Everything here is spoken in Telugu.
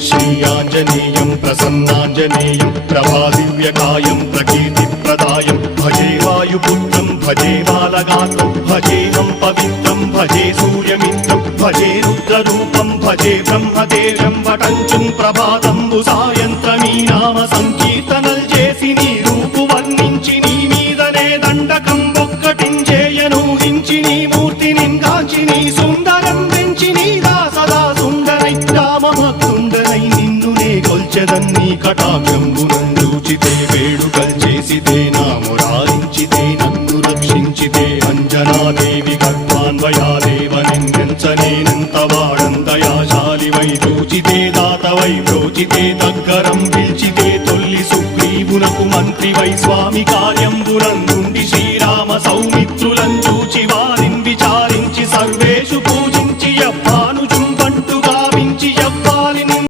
श्रीयाञ्जनेयं प्रसन्नाञ्जनेयं प्रभादिव्यकायं प्रकीर्तिप्रदायं भजे वायुपुत्रं भजे बालगात्रं भजेऽहं पवित्रं भजे सूर्यमित्रं भजे रुद्ररूपं भजे ब्रह्मदेव्यं वटञ्चं ప్రభాతంబు సాయంత్రమీ నామ సంకీర్తనల్ చేసి నీ రూపు వర్ణించి నీ మీదనే దండకం ఒక్కటించేయనూహించి నీ మూర్తిని గాంచి నీ సుందరం పెంచి నీ దాసదా సుందరై రామభక్తుండనై నిన్నునే కొల్చెదన్నీ కటాక్షంబునందూచితే వేడుకల్ చేసితే నా మురారించితే నన్ను రక్షించితే అంజనాదేవి గర్భాన్వయాదేవ నిన్నెంచనేనంత వాడంతయాశాలివై చూచితే దాతవై బ్రోచితే దగ్గరం పిలిచితే తొల్లి సుగ్రీవునకు మంత్రివై స్వామి కార్యంబునందుండి శ్రీరామ సౌమిత్రులంచు